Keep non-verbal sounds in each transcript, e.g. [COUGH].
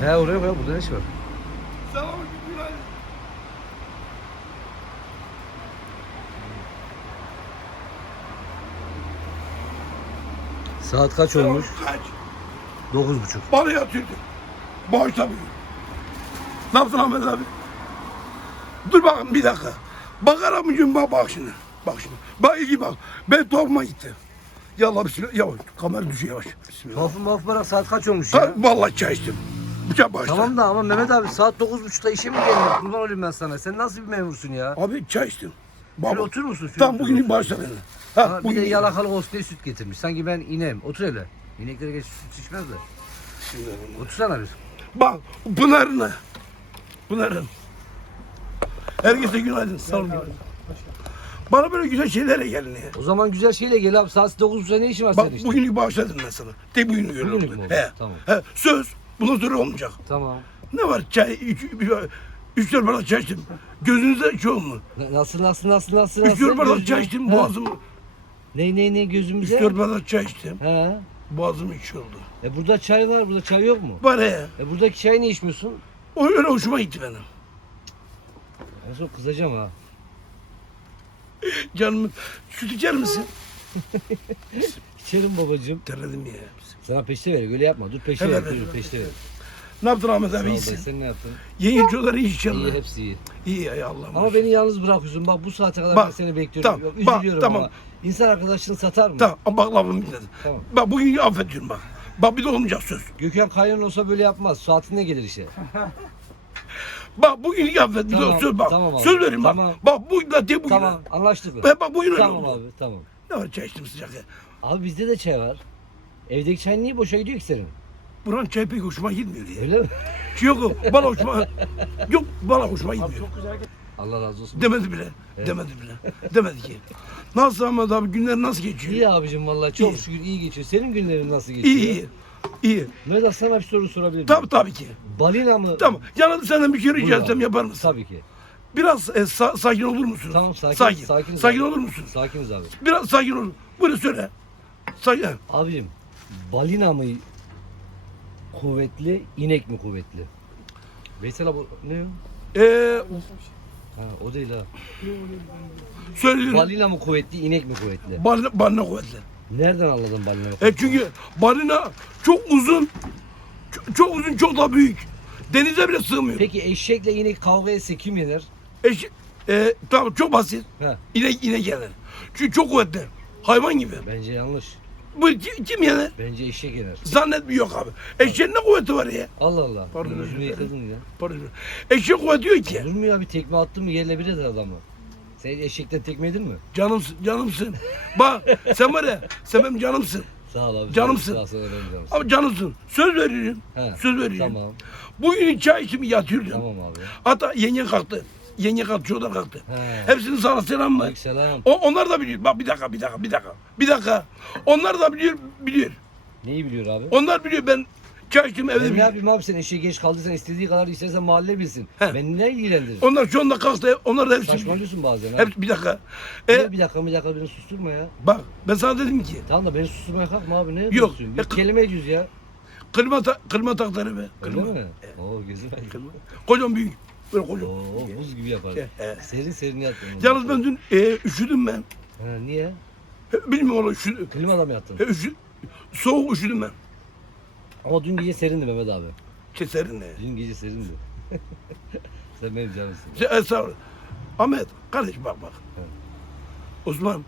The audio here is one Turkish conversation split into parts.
He oraya koy burada ne iş var? Günaydın. Saat kaç olmuş? Kaç? Dokuz buçuk. Bana yatıyordum. Bağışla bugün. Ne yaptın Ahmet abi? Dur bakın bir dakika. Bakar mıyım bak bak şimdi. Bak şimdi. Bak iyi bak. Ben tuhafıma gitti. Yallah bismillah. Yavaş. Kamera düşüyor yavaş. Bismillah. Tuhafın muhafı bırak saat kaç olmuş Ha, ya? vallahi çay içtim. Başla. Tamam da ama Mehmet abi saat dokuz buçukta işe mi geliyor? Kurban olayım ben sana. Sen nasıl bir memursun ya? Abi çay içtim. Şöyle Baba. oturur musun? Şöyle Tamam otur. bugün başla beni. Ha, Ha, bir bugün de yalakalı olsun diye süt getirmiş. Sanki ben inem. Otur öyle. İneklere geç süt içmez de. Otursana bir. Bak Pınar'ın. Pınar'ın. Herkese günaydın. Sağ olun. Bana böyle güzel şeylerle gelin ya. O zaman güzel şeyle gel abi. Saat dokuz buçukta ne işin var Bak senin işte? bugünlük bağışladım ben sana. Tek bugünlük Bugünlük mü oldu? He. Tamam. He. Söz. Bundan sonra olmayacak. Tamam. Ne var çay, üç, bir, üç dört bardak çay içtim. Gözünüze şey. Na- Nasıl nasıl nasıl nasıl Üç dört bardak çay içtim boğazım. Ne ne ne Üç gözümüze? dört bardak çay içtim. He. Boğazım içi oldu. E burada çay var. Burada çay yok mu? Var ya. E buradaki çayı niye içmiyorsun? O öyle hoşuma gitti benim. En son kızacağım ha. Canım süt içer misin? [LAUGHS] İçerim babacığım. Terledim ya. Sana peşte ver. Öyle yapma. Dur peşte Evet, ver. evet. Dur peşte ver. Ne yaptın Ahmet abi iyisin? Sen ne yaptın? Yeni çocuklar iyi inşallah. İyi hepsi iyi. İyi ya Allah'ım. Ama beni yalnız bırakıyorsun. Bak bu saate kadar Bak, ben seni bekliyorum. tamam, Yok, bak, üzülüyorum tamam. ama. İnsan arkadaşını satar mı? Tamam bak lafımı dinledin. Tamam. Bak bugün affediyorum bak. Bak bir de olmayacak söz. Gökhan Kaynan olsa böyle yapmaz. Saatinde gelir işe. [LAUGHS] Bak bugün affet Tamam, söz bak. tamam abi, söz verin bak. tamam. Bak bugün de bugün. Tamam anlaştık mı? Ben bak bugün Tamam abi tamam. Ne var çay içtim sıcak ya. Abi bizde de çay var. Evdeki çay niye boşa gidiyor ki senin? Buranın çay pek hoşuma gitmiyor ya. Öyle mi? Şey yok bana hoşuma yok bana hoşuma gitmiyor. Allah razı olsun. Demedi bile. Demedi bile. Demedi ki. Nasıl Ahmet abi günler nasıl geçiyor? İyi abicim vallahi çok İyi. şükür iyi geçiyor. Senin günlerin nasıl geçiyor? İyi iyi. İyi. Mehmet abi sana bir soru sorabilir miyim? Tabii tabii ki. Balina mı? Tamam. Yalnız senden bir rica Buyur etsem abi. yapar mısın? Tabii ki. Biraz e, sa- sakin olur musun? Tamam sakin. Sakin. Sakiniz Sakin abi. olur musun? Sakiniz abi. Biraz sakin ol. Buyurun söyle. Sakin. Abicim balina mı kuvvetli, inek mi kuvvetli? Veysel abi ne o? Ee, Ha o değil ha. söylüyorum. Balina mı kuvvetli, inek mi kuvvetli? Balina, balina kuvvetli. Nereden anladın balina? E çünkü balina çok uzun, çok, çok uzun, çok da büyük. Denize bile sığmıyor. Peki eşekle inek kavga etse kim yener? Eş, e, tamam çok basit. Ha, İnek inek yener. Çünkü çok kuvvetli. Hayvan gibi. bence yanlış. Bu kim, kim yener? Bence eşek yener. Zannetmiyor abi. Eşeğin ne kuvveti var ya? Allah Allah. Pardon, Yüzünü yıkadın ya. Pardon. Eşek kuvveti yok ki. Olur mu ya bir tekme attın mı yerle bir eder adamı. Sen eşekten tekme yedin mi? Canımsın, canımsın. Bak sen var ya, sen benim canımsın. Sağ ol abi. Canımsın. Sağ ol canımsın. Abi canımsın. Söz veriyorum. He, Söz veriyorum. Tamam. Bugün çay içimi yatıyordum. Tamam abi. Hatta yenge kalktı. Yenge kalktı, çocuklar kalktı. He. Hepsinin sana selam var. Aleykümselam. O, onlar da biliyor. Bak bir dakika, bir dakika, bir dakika. Bir dakika. Onlar da biliyor, biliyor. Neyi biliyor abi? Onlar biliyor ben içtim evde Ben ne biliyor. yapayım abi sen eşeğe geç kaldıysan istediği kadar istersen mahalle bilsin. He. Beni ne ilgilendirir? Onlar şu anda kalktı. Onlar da hepsi biliyor. Saçmalıyorsun bazen ha. Hepsi bir dakika. E, bir dakika bir dakika beni susturma ya. bak ben sana dedim ki Tamam da beni susturmaya kalkma abi ne yapıyorsun? e, Bir kı- kelime ediyoruz ya. klima, ta, klima takları be. Öyle Klima. mi? Oo gözüm. Klima. Kocam büyük. Böyle kocam. Oo buz gibi yapar. He. serin serin yattın. Yalnız ben dün e, üşüdüm ben. Ha, niye? E, Bilmiyorum oğlum üşüdüm. Klimada mı yattın? E, üşü, soğuk üşüdüm ben. Ama dün gece serindi Mehmet abi. Keserin ne? Dün gece serindi. [LAUGHS] Sen benim canımsın. E, sağ ol. Ahmet, kardeş bak bak. Evet. Osman,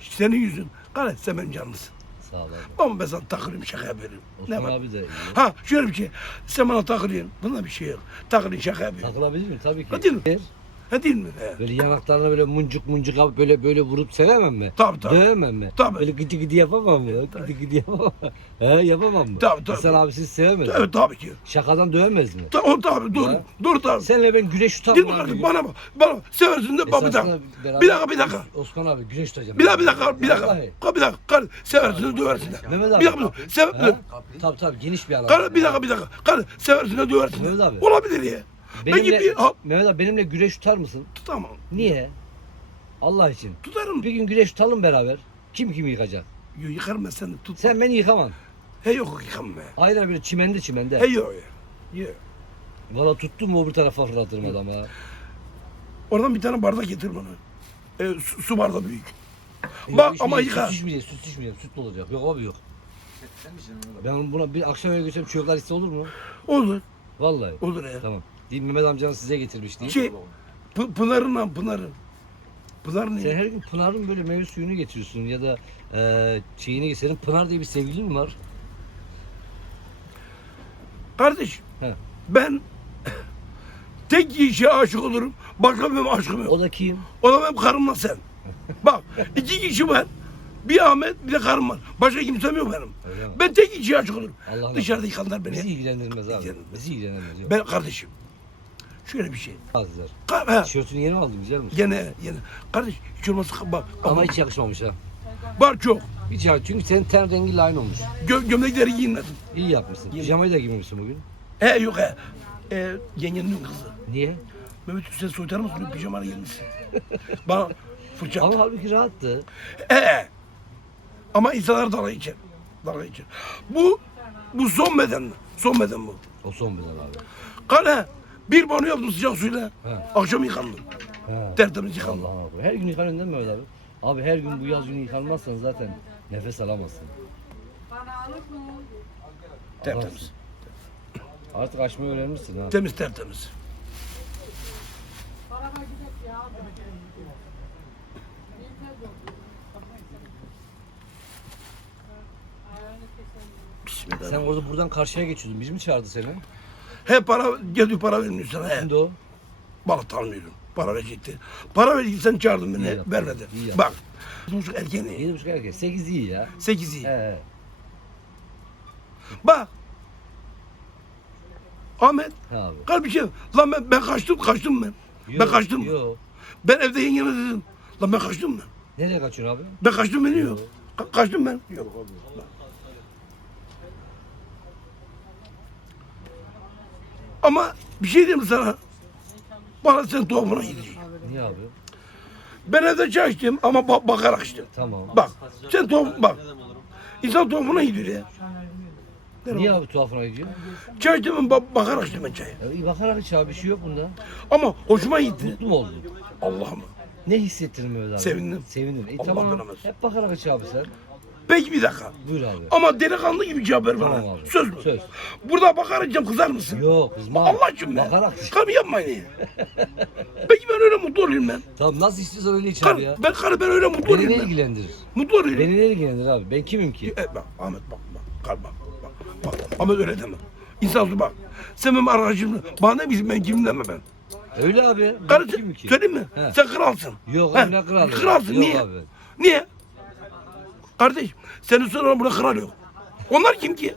senin yüzün. Kardeş sen benim canlısın. Sağ ol abi. Ama ben sana takılayım şaka yapıyorum. Osman Ne abi de. Ha şöyle bir şey. Sen bana takılıyorsun. Bunda bir şey yok. Takılayım şaka yapıyorum. Takılabilir miyim? Tabii ki. Değil mi? Ha değil mi? He. Böyle yanaklarına böyle muncuk muncuk yapıp böyle böyle vurup sevemem mi? Tabii tabii. Dövemem mi? Tabii. Böyle gıcı gıcı yapamam mı? Gıcı gıcı yapamam. [LAUGHS] He yapamam mı? Tabii, tabii. Sen abi siz sevemez mi? Evet tabii ki. Şakadan dövemez mi? Ta, o tabii dur. Ya. Dur tabii. Senle ben güreş tutarım. Mi abi. kardeşim? Bana bak. Bana bak. Seversin de bak bir Esasında beraber- Bir dakika bir dakika. Osman abi güreş tutacağım. Bir dakika bir dakika bir dakika. Vallahi. Bir dakika. Kardeş seversin de döversin de. Mehmet abi. Bir dakika. Sever? Tabii tabii geniş bir alan. Kardeş bir dakika bir dakika. Kardeş seversin de döversin Mehmet de. abi. Olabilir ya. Ben Benimle, gibi ha, Mehmet abi benimle güreş tutar mısın? tutamam. Niye? Allah için. Tutarım. Bir gün güreş tutalım beraber. Kim kimi yıkacak? Yo, yıkarım ben seni tut. Sen beni yıkaman. He yok yıkamam be. Hayır abi çimende çimende. He yok. Ye. Valla tuttum mu öbür tarafa fırlatırım adamı ha. Oradan bir tane bardak getir bana. E, su, su bardağı büyük. Yok, Bak ama mi- yıka. Süt içmeyecek, süt içmeyecek, süt olacak. Yok abi yok. Ben buna bir akşam eve götürsem çocuklar iste olur mu? Olur. Vallahi. Olur ya. Tamam. Diyeyim Mehmet amcanın size getirmiş diyeyim. Şey, P- Pınar'ın lan Pınar'ın. Pınar Sen ne? her gün Pınar'ın böyle meyve suyunu getiriyorsun ya da e, şeyini senin Pınar diye bir sevgilin mi var? Kardeş He. ben [LAUGHS] tek kişiye aşık olurum. Başka benim aşkım yok. O da kim? O da benim karımla sen. [LAUGHS] Bak iki kişi var. Bir Ahmet bir de karım var. Başka kimsem yok benim. Öyle mi? Ben tek kişiye aşık olurum. Allah'ın Dışarıda yıkanlar beni. Bizi ilgilendirmez abi. İlgilendirmez. Bizi ilgilendirmez. Yok. Ben kardeşim. Şöyle bir şey. Ka- he, Tişörtünü yeni mi aldın güzel mi? Gene gene. Kardeş hiç olmazsa bak. Ama hiç yakışmamış ha. Var çok. Hiç ya çünkü senin ten rengiyle aynı olmuş. Gö gömlekleri giyinmedim. İyi yapmışsın. Pijamayı da giymemişsin bugün. He yok he. E, yengenin kızı. Niye? Mehmet sen soytar mısın? Bir pijamana gelmişsin. Bana fırça. Ama halbuki rahattı. Ee, ama insanlar dalga geçer. Dalga geçer. Bu, bu son beden mi? Son beden bu. O son beden abi. Kale, bir banyo yaptım sıcak suyla. He. Akşam yıkandım. He. Tertemiz yıkandım. Allah'ım abi. Her gün yıkanıyorsun değil mi Mehmet abi? Abi her gün bu yaz günü yıkanmazsan zaten nefes alamazsın. Tertemiz. Artık açmayı öğrenmişsin ha. Temiz tertemiz. Bismillah. Sen orada buradan karşıya geçiyordun. Biz mi çağırdı seni? He para, geliyor para vermiyor sana he. Kimdi o? Balık tanımıyorum. Para verecekti. Para verecekti sen çağırdın İyi beni. yaptın, Vermedi. iyi yaptın. Bak. Çocuk. Yedi buçuk erkek. Sekiz iyi ya. Sekiz iyi. He. Bak. Ahmet. He abi. Kal bir şey. Lan ben, ben kaçtım kaçtım ben. ben Yok, kaçtım. Yok. Ben evde yengeme dedim. Lan ben kaçtım mı? Nereye kaçıyorsun abi? Ben kaçtım beni yok. Ka- kaçtım ben. Yok. Ama bir şey diyeyim sana. Bana sen tuhafına gidecek. Niye abi? Ben evde çay içtim ama ba- bakarak içtim. Tamam. Bak sen tuhaf bak. İnsan tuhafına gidiyor ya. Niye abi tuhafına gidiyor? Çay içtim ben ba- bakarak içtim ben çayı. Ya iyi bakarak iç abi bir şey yok bunda. Ama hoşuma gitti. Mutlu mu oldun? Allah'ım. Ne hissettirdin Mehmet abi? Sevindim. Sevindin. E Allah tamam. Hep bakarak iç abi sen. Peki bir dakika. Buyur abi. Ama delikanlı gibi cevap ver bana. Tamam abi. Söz mü? Söz. Burada bakarak kızar mısın? Yok kızma. Allah için be. Bakarak iç. Karı yapmayın ya. Peki ben öyle mutlu olayım ben. Tamam nasıl istiyorsan öyle iç abi ya. ben karı ben öyle mutlu Beni olayım ne ben. ilgilendirir? Mutlu olayım. Beni ne ilgilendirir abi? Ben kimim ki? E, bak Ahmet bak bak. Karı bak. Bak, bak. Ahmet öyle deme. İnsansız bak. Sen benim arkadaşımsın. Bana ne bileyim ben kimim deme ben. Öyle abi. Ben Karı kimim ki? söyleyeyim mi? He. Sen kralsın. Yok He, abi ne kralı? Kralsın Yok niye? abi. Niye? Kardeş senin sonra burada kral yok. Onlar kim ki?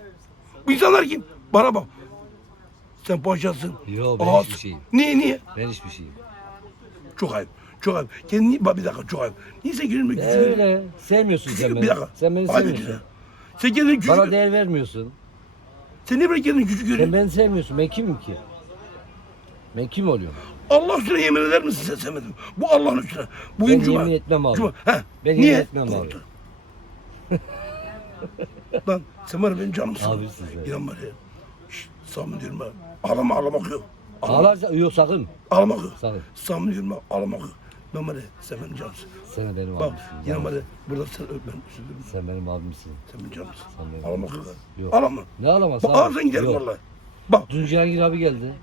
Bu insanlar kim? Bana bak. Sen paşasın. Yok ben ağasın. hiçbir şeyim. Niye niye? Ben hiçbir şeyim. Çok ayıp. Çok ayıp. Kendini bak bir dakika çok ayıp. Niye sen kendini küçük Öyle. Sevmiyorsun sen Bir beni. dakika. Sen beni sevmiyorsun. ya. Sen kendini küçük Bana değer vermiyorsun. Sen niye böyle kendini küçük Sen görüyorsun? beni sevmiyorsun. Ben kimim ki? Ben kim oluyorum? Allah üstüne yemin eder misin sen sevmedin? Bu Allah'ın üstüne. Bugün Ben yemin etmem abi. Cuma. He. Ben yemin niye? etmem abi. Korktun. [LAUGHS] Lan ya benim canımsın. Abisin sen. İnan ya. Şşt, Sami diyorum ben. Ağlama ağlamak yok. Ağlarsa yok sakın. ağlamak yok. Sakın. Sami diyorum ben ağlamak yok. Ben ya sen benim canımsın. Sen benim Bak abimsin. var ya burada sen öp ben üzülürüm. Sen benim abimsin. Sen benim canımsın. Sen benim Ağlamak yok. Yok. Ağlama. Ne ağlaması Bak abi? ağzın giderim Yok. vallahi. Bak Dün Cihangir abi geldi.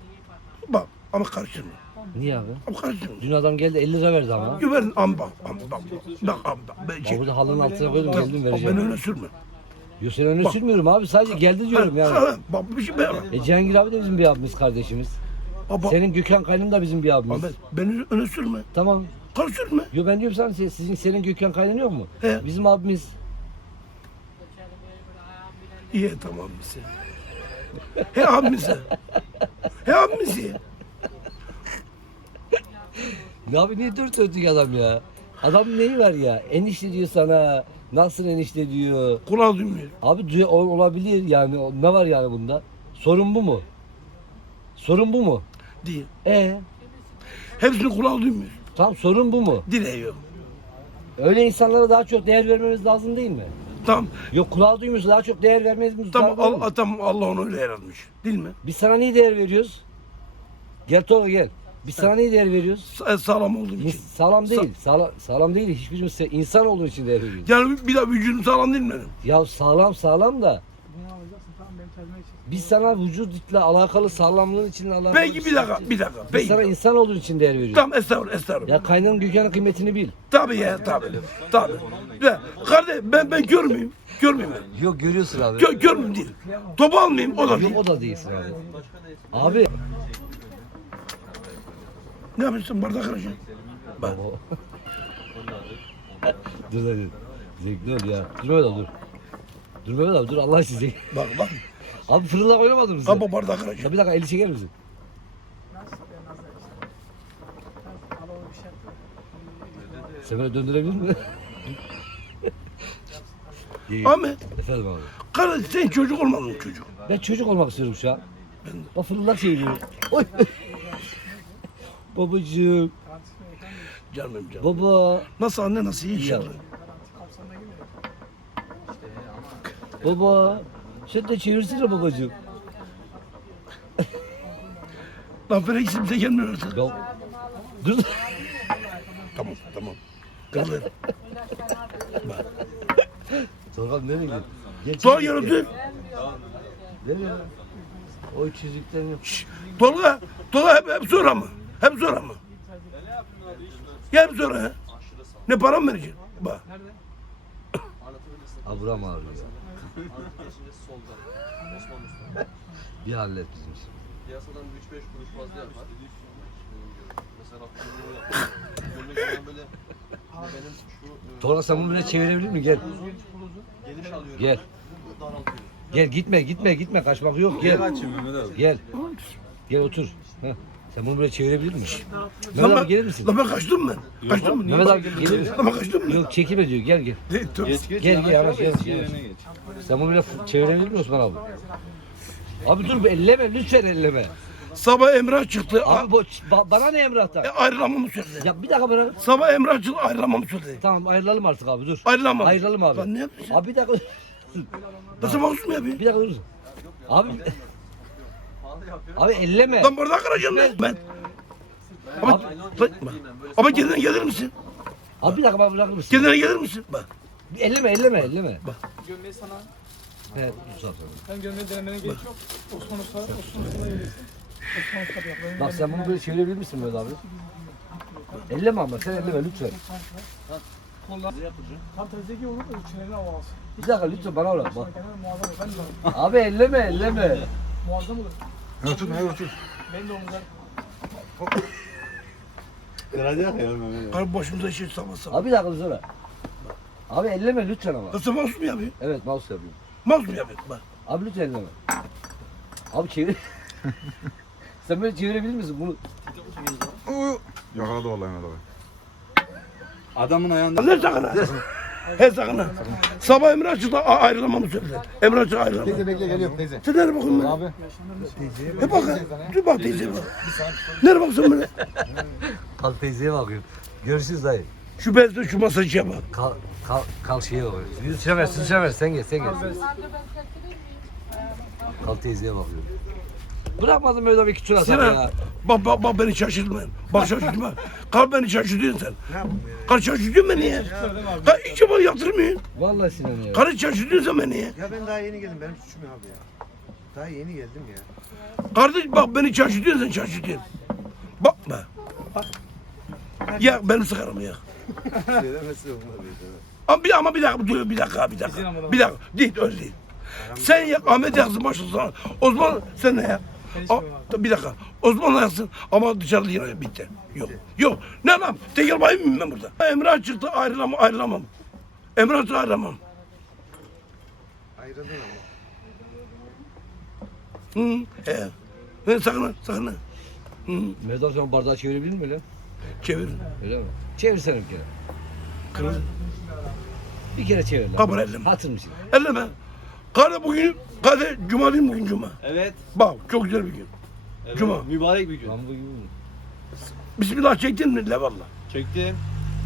bak ama karıştırma. Niye abi? Ama karıştırma. Dün adam geldi 50 lira verdi ama. Güverin ama bak ama bak. Bak. Ben, Bak şey, burada halının altına koydum bak, geldim bak, vereceğim. ben öyle sürme. Yok sen öne Bak. sürmüyorum abi sadece geldi diyorum yani. ha, bak bir şey ben. E Cihangir abi de bizim bir abimiz kardeşimiz. Bak, Senin Gökhan Kaynın da bizim bir abimiz. Ahmet beni öne sürme. Tamam. Karıştırma. Yo ben diyorum sana se- sizin senin Gökhan Kaynın yok mu? He. Bizim abimiz. İyi tamam misin? He abimiz. He abimiz ya. Abi niye dört dörtlük adam ya? Adam neyi var ya? Enişte diyor sana. Nasıl enişte diyor. Kulağı duymuyor. Abi duy- ol- olabilir yani. Ne var yani bunda? Sorun bu mu? Sorun bu mu? Değil. E Hepsinin kulağı duymuyor. tam sorun bu mu? Dileği yok. Öyle insanlara daha çok değer vermemiz lazım değil mi? Tamam. Yok kulağı duymuyorsa daha çok değer vermez miyiz? Tamam, Daha al, doğru mu? tamam Allah onu öyle yaratmış. Değil mi? Biz sana niye değer veriyoruz? Gel Tolga gel. Biz sana niye değer veriyoruz? Sa- Sağlam olduğu İns- için. Sağlam değil. Sağlam, sağlam değil. Hiçbirimiz se- insan olduğu için değer veriyoruz. Yani bir daha vücudum sağlam değil mi benim? Ya sağlam sağlam da Bunu alacaksın tamam benim kendime için. biz sana vücudla alakalı sağlamlığın için alakalı Peki bir dakika, bir dakika. Biz Peki. sana insan olduğu için değer veriyoruz. Tamam estağfurullah, estağfurullah. Ya kaynanın dükkanın kıymetini bil. Tabii ya, tabii. Tabii. Ya, kardeş ben ben kör müyüm? Kör müyüm ben? Yok görüyorsun abi. Kör, kör müyüm değil. Topu almayayım, o da değil. Yok o da değilsin abi. Abi. Ne yapıyorsun bardak kıracaksın? Bak. [LAUGHS] dur dur dur. Zevkli ol ya. Dur Mehmet abi dur. Dur Mehmet abi dur Allah sizi. Bak bak. [LAUGHS] Abi fırınla oynamadın mı sen? Kapı bardak kıracaksın. Ya bir dakika eli çeker misin? Ben. Ben şey. Sen böyle döndürebilir misin? [LAUGHS] Ahmet, Efendim abi. kardeş sen çocuk olmadın çocuk? Ben çocuk olmak istiyorum şu an. Bak fırınlar çeviriyor. Oy. Babacığım. Canım canım. Baba. Nasıl anne nasıl iyi inşallah. Baba. Sen de çevirsene babacığım. [LAUGHS] Lan Felix bize gelmiyor artık. Ya. Dur. Tamam tamam. Kaldır. Tolga nereye gidiyorsun? Gel Sonra çekil. görüntü. Nereye? O çiziklerini. Tolga, Tolga hep, hep sonra mı? Hep sonra mı? Ya hep ha? Ne para mı vereceksin? Bak. Aburam ağrıyor. Bir hallet bizim için. Piyasadan 3-5 kuruş fazla yapar. Mesela böyle benim şu Tolga sen bunu bile çevirebilir mi? Gel. geniş alıyorum. Gel. Gel gitme gitme gitme kaçmak yok gel. Gel. Gel otur. Heh. Sen bunu böyle çevirebilir misin? Mehmet Lan abi gelir misin? Lan ben kaçtım mı? Kaçtım mı? Mehmet abi gelir misin? Lan ben kaçtım mı? Yok çekilme diyor gel gel. Ne, dur. Gel gel yavaş yavaş. yavaş. Sen bunu böyle f- çevirebilir misin Osman abi? Abi dur bir elleme lütfen elleme. Sabah Emrah çıktı. Abi bu, ba- bana ne Emrah'tan? a- ayrılamamı söyledi. Ya bir dakika bırak. Sabah Emrah çıktı ayrılamamı söyledi. Tamam ayrılalım artık abi dur. Ayrılamam. Ayrılalım abi. Lan ne yapıyorsun? Abi bir dakika. Nasıl mahsus mu yapayım? Bir dakika dur. Abi. Abi elleme. Lan bardak kıracağım ben. Ben. Ama, Abi- lan, bak. ama kendine gelir misin? Abi bir dakika bana bırakır mısın? Kendine gelir misin? Bak. Bir Elleme elleme elleme. Gömleği sana, He uzat onu. ben gömleği denemene gerek yok. Osman Usta, Osman Usta'na gelirsin. Bak sen bunu böyle çevirebilir misin Mehmet abi? Elleme ama sen elleme lütfen. Kollar. Tam tezdeki olur da çeneni hava alsın. Bir dakika lütfen bana bırak bak. Abi elleme elleme. Muazzam olur. Otur, ne otur. Ben de omuzlar. Kıracak ya Mehmet. Karı başımıza şey sabah sabah. Abi bir dakika sonra. Abi elleme lütfen ama. Nasıl mahsus mu yapayım? Evet mouse yapıyorum. Mahsus mu yapayım? Bak. Abi lütfen elleme. Abi çevir. [LAUGHS] sen böyle çevirebilir misin bunu? Yakaladı vallahi Mehmet abi. Adamın ayağında Ne sakın [LAUGHS] ha? He sakın ha. Sabah Emrah çıktı a- ayrılamamı söyledi. Emrah çıktı ayrılamamı. bekle geliyorum teyze. Sen nereye bakıyorsun ben? Abi. He bak. Dur bak teyze bak. Nereye bakıyorsun bana? Kal teyzeye bakıyorum. Görüşürüz dayı. Şu bezde şu masajıya bak. Kal, kal, kal şeye bakıyorum. Yusuf Şemer, Yusuf Şemer sen gel, sen gel. Kal teyzeye bakıyorum. Bırakmadım öyle bir küçük atar Sinan ya. bak bak bak beni şaşırtma. Bak şaşırtma. Kal beni şaşırtıyorsun sen. Kal şaşırtıyorsun beni ya. Kal içe bana yatırmıyorsun. Vallahi Sinan ya. Karı şaşırtıyorsun sen beni ya. Ya ben daha yeni geldim. Benim suçum ya abi ya. Daha yeni geldim ya. Kardeş bak beni şaşırtıyorsun sen şaşırtıyorsun. Bakma. Ya benim sıkarım ya. Söylemesi olmadı. Ama bir, ama bir dakika, dur, bir dakika, bir dakika. Bir dakika, değil, öyle değil. Sen ya Ahmet yaksın başlasana. Osman sen ne ya? A, bir dakika. Osman yaksın ama dışarıda yine bitti. Yok. Yok. Ne yapayım? Tekrar bayım mıyım ben burada? Emrah çıktı ayrılamam, ayrılamam. Emrah çıktı ayrılamam. Ayrıldın ama. Hı. He. He, sakın sakın. Hı. Mehmet sen bardağı çevirebilir mi öyle? Çevir. Öyle mi? Çevirsene bir kere. Kırıl. Bir kere çevir lan. Kabul elleme. Hatır mısın? Elleme. Kardeş bugün, kardeş cuma değil mi bugün cuma? Evet. Bak çok güzel bir gün. Cuma. Mübarek bir gün. Lan bu gibi mi? Bismillah çektin mi? Levallah. Çektim.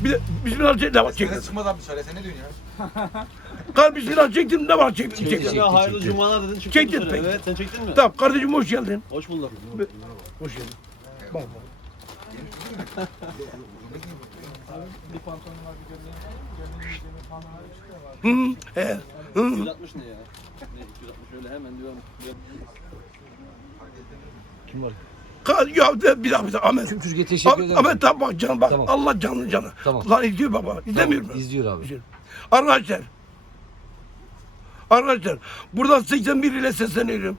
Bir de bismillah çek ne var çek. Sene çıkmadan bir söyle. Sen ne diyorsun ya? [LAUGHS] Kal bismillah çektim ne var çektim Çekti, çektim. çekti, hayırlı çekti. cumalar dedin çıktın Çektim dışarı. peki. Evet sen çektin mi? Tamam kardeşim hoş geldin. Hoş bulduk. Hoş geldin. Bak bak. Bir pantolon var bir gömleğin var. Gömleğin yüzüğünü falan var. Üstü de var. Hı, he, hı. 260 ne ya? Ne 260 öyle hemen diyorum. Kim var? Kal ya de- bir daha bir daha Ahmet. Tüm Türkiye teşekkür Ahmet, ederim. Ahmet tamam bak canım bak. Tamam. Allah canlı canı. Tamam. Lan izliyor baba. İzlemiyor Tamam, mu? İzliyor abi. İzliyor. Arkadaşlar. Arkadaşlar buradan 81 ile sesleniyorum.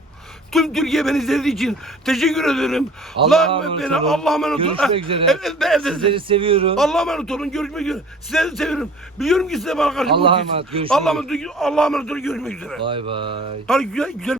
Tüm Türkiye beni izlediği için teşekkür ederim. Allah'a emanet beni olun. Allah'a emanet olun. Görüşmek Ah, üzere. Evet, evet, evet. Sizleri seviyorum. Allah'a emanet olun. Görüşmek üzere. Sizleri seviyorum. Biliyorum ki size bana karşı Allah'a emanet, görüşmek olun. Allah'a emanet olun. Görüşmek üzere. Bay bay. Hadi güzel, güzel